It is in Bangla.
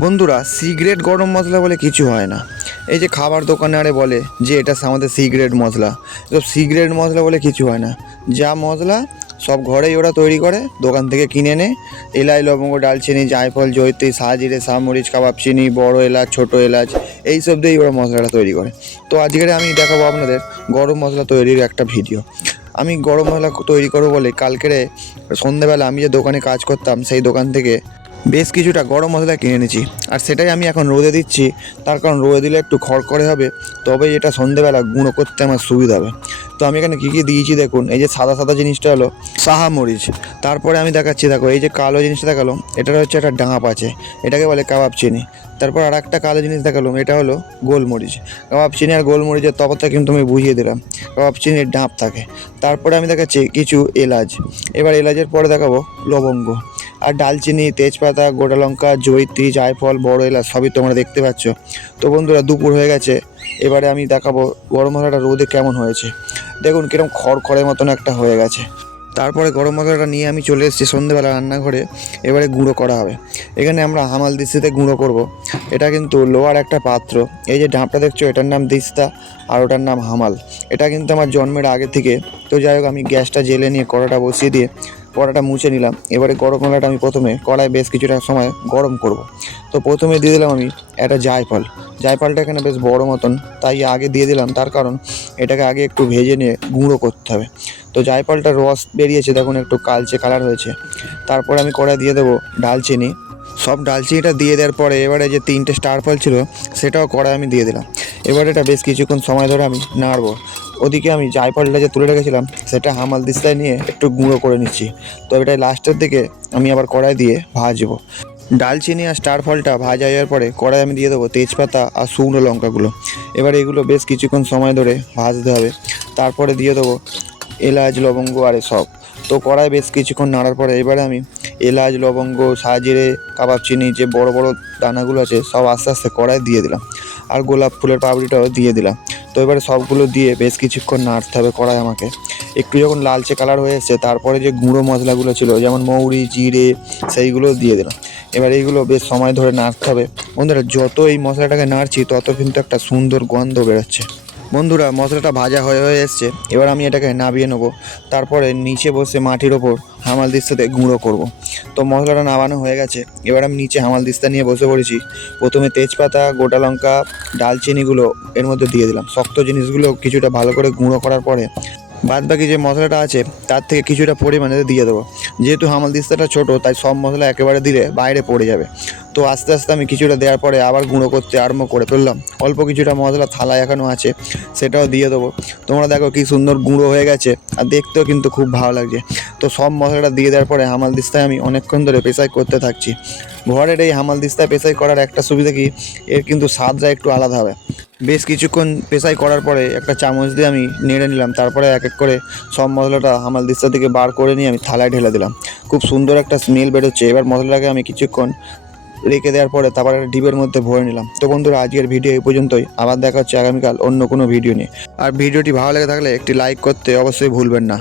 বন্ধুরা, সিগারেট গরম মশলা বলে কিছু হয় না। এই যে খাবার দোকানে আরে বলে যে এটা আমাদের সিগারেট মশলা। এসব সিগারেট মশলা বলে কিছু হয় না। যা মশলা সব ঘরেই ওরা তৈরি করে, দোকান থেকে কিনে নে এলাই লবঙ্গ, ডালচিনি, জায়ফল জৈত্রী সাজিরে সামরিচ কাবাব চিনি, বড় এলাচ, ছোট এলাচ এইসব দিয়েই ওরা মশলাটা তৈরি করে। তো আজকের আমি দেখাবো আপনাদের গরম মশলা তৈরির একটা ভিডিও। আমি গরম মশলা তৈরি করব বলে কালকেরে সন্ধ্যেবেলা আমি যে দোকানে কাজ করতাম, সেই দোকান থেকে বেশ কিছুটা গরম মশলা কিনে এনেছি। আর সেটাই আমি এখন রোদে দিচ্ছি, তার কারণ রোদে দিলে একটু খড়খড়ে হবে, তবে এটা সন্ধেবেলা গুঁড়ো করতে আমার সুবিধা হবে। তো আমি এখানে কী কী দিয়েছি দেখুন, এই যে সাদা সাদা জিনিসটা হলো সাহা মরিচ, তারপরে আমি দেখাচ্ছি, দেখো এই যে কালো জিনিসটা দেখাল এটার হচ্ছে একটা ডাঁপ আছে, এটাকে বলে কাবাব চিনি। তারপর আর একটা কালো জিনিস দেখালাম, এটা হলো গোলমরিচ। কাবাব চিনি আর গোলমরিচের তফাৎটা কিন্তু আমি বুঝিয়ে দিলাম, কাবাব চিনির ডাঁপ থাকে। তারপরে আমি দেখাচ্ছি কিছু এলাচ, এবার এলাচের পরে দেখাবো লবঙ্গ। আর ডালচিনি, তেজপাতা, গোটা লঙ্কা জৈত্রী জায়ফল, বড় এলাচ, সবই তোমরা দেখতে পাচ্ছ। তো বন্ধুরা, দুপুর হয়ে গেছে। এবারে আমি দেখাবো গরম মশলাটা রোদে কেমন হয়েছে। দেখুন কিরম খড়খড়ের মতন একটা হয়ে গেছে। তারপরে গরম মশলাটা নিয়ে আমি চলে এসেছি সন্ধ্যেবেলা রান্নাঘরে। এবারে গুঁড়ো করা হবে। এখানে আমরা হামাল দিস্তিতে গুঁড়ো করব। এটা কিন্তু লোয়ার একটা পাত্র। এই যে ডাঁপটা দেখছ, এটার নাম দিস্তা আর ওটার নাম হামাল। এটা কিন্তু আমার জন্মের আগে থেকে। তো যাই হোক, আমি গ্যাসটা জেলে নিয়ে কড়াটা বসিয়ে দিয়ে কড়াটা মুছে নিলাম। এবারে গরম মশলাটা আমি প্রথমে কড়াই বেশ কিছুটা সময় গরম করব। তো প্রথমে দিয়ে দিলাম আমি একটা জায়ফল। জায়ফলটা এখানে বেশ বড় মতন, তাই আগে দিয়ে দিলাম। তার কারণ এটাকে আগে একটু ভেজে নিয়ে গুঁড়ো করতে হবে। তো জায়ফলটার রস বেরিয়েছে, দেখুন একটু কালচে কালার হয়েছে। তারপরে আমি কড়াই দিয়ে দেবো ডালচিনি। সব ডালচিনিটা দিয়ে দেওয়ার পরে এবারে যে তিনটে স্টার ফল ছিল, সেটাও কড়াই আমি দিয়ে দিলাম। এবারে এটা বেশ কিছুক্ষণ সময় ধরে আমি নাড়বো। ওদিকে আমি জায়ফলটা যে তুলে রেখেছিলাম, সেটা হামাল দিস্তায় নিয়ে একটু গুঁড়ো করে নিচ্ছি। তো এটা লাস্টের দিকে আমি আবার কড়াই দিয়ে ভাজবো। ডালচিনি আর স্টার ফলটা ভাজা হওয়ার পরে কড়াই আমি দিয়ে দেবো তেজপাতা আর শুকনো লঙ্কাগুলো। এবার এগুলো বেশ কিছুক্ষণ সময় ধরে ভাজতে হবে। তারপরে দিয়ে দেবো এলাচ, লবঙ্গ আর সব তো কড়াই বেশ কিছুক্ষণ নাড়ার পরে এবারে আমি এলাচ, লবঙ্গ, সাজিরে, কাবাব চিনি, যে বড় বড় দানাগুলো আছে, সব আস্তে আস্তে কড়াই দিয়ে দিলাম। আর গোলাপ ফুলের পাপড়িটাও দিয়ে দিলাম। তো এবারে সবগুলো দিয়ে বেশ কিছুক্ষণ নাড়তে হবে কড়াই আমাকে। একটু যখন লালচে কালার হয়ে এসছে, তারপরে যে গুঁড়ো মশলাগুলো ছিল, যেমন মৌরি, জিরে, সেইগুলো দিয়ে দিলাম। এবার এইগুলো বেশ সময় ধরে নাড়তে হবে। বন্ধুরা, যত এই মশলাটাকে নাড়ছি, তত কিন্তু একটা সুন্দর গন্ধ বেরোচ্ছে। বন্ধুরা, মশলাটা ভাজা হয়ে হয়ে এসছে। এবার আমি এটাকে নাবিয়ে নেব। তারপরে নিচে বসে মাটির ওপর হামাল দিস্তাতে গুঁড়ো করব। তো মশলাটা নাবানো হয়ে গেছে। এবার আমি নিচে হামাল দিস্তা নিয়ে বসে পড়েছি। প্রথমে তেজপাতা, গোটা লঙ্কা, ডালচিনিগুলো এর মধ্যে দিয়ে দিলাম। শক্ত জিনিসগুলো কিছুটা ভালো করে গুঁড়ো করার পরে বাদ বাকি যে মশলাটা আছে, তার থেকে কিছুটা পরিমাণে দিয়ে দেবো। যেহেতু হামাল দিস্তাটা ছোটো, তাই সব মশলা একেবারে দিলে বাইরে পড়ে যাবে। তো আস্তে আস্তে আমি কিছুটা দেওয়ার পরে আবার গুঁড়ো করতে আরম্ভ করে ফেললাম। অল্প কিছুটা মশলা থালা এখনও আছে, সেটাও দিয়ে দেবো। তোমরা দেখো কি সুন্দর গুঁড়ো হয়ে গেছে, আর দেখতেও কিন্তু খুব ভালো লাগছে। তো সব মশলাটা দিয়ে দেওয়ার পরে হামাল দিস্তায় আমি অনেকক্ষণ ধরে পেশাই করতে থাকছি। ঘরের এই হামাল দিস্তায় পেশাই করার একটা সুবিধা কি, এর কিন্তু স্বাদটা একটু আলাদা হবে। বেশ কিছুক্ষণ পেশাই করার পরে একটা চামচ দিয়ে আমি নেড়ে নিলাম, তারপরে এক এক করে সব মশলাটা হামাল দিস্তা থেকে বার করে নিয়ে আমি থালায় ঢেলে দিলাম। খুব সুন্দর একটা স্মেল বেরোচ্ছে। এবার মশলাটাকে আমি কিছুক্ষণ রেখে দেওয়ার পরে তারপর একটা ডিবের মধ্যে ভরে নিলাম। তো বন্ধুরা, আজকের ভিডিও এই পর্যন্তই। আবার দেখা হচ্ছে আগামীকাল অন্য কোনো ভিডিও নিয়ে। আর ভিডিওটি ভালো লেগে থাকলে একটি লাইক করতে অবশ্যই ভুলবেন না।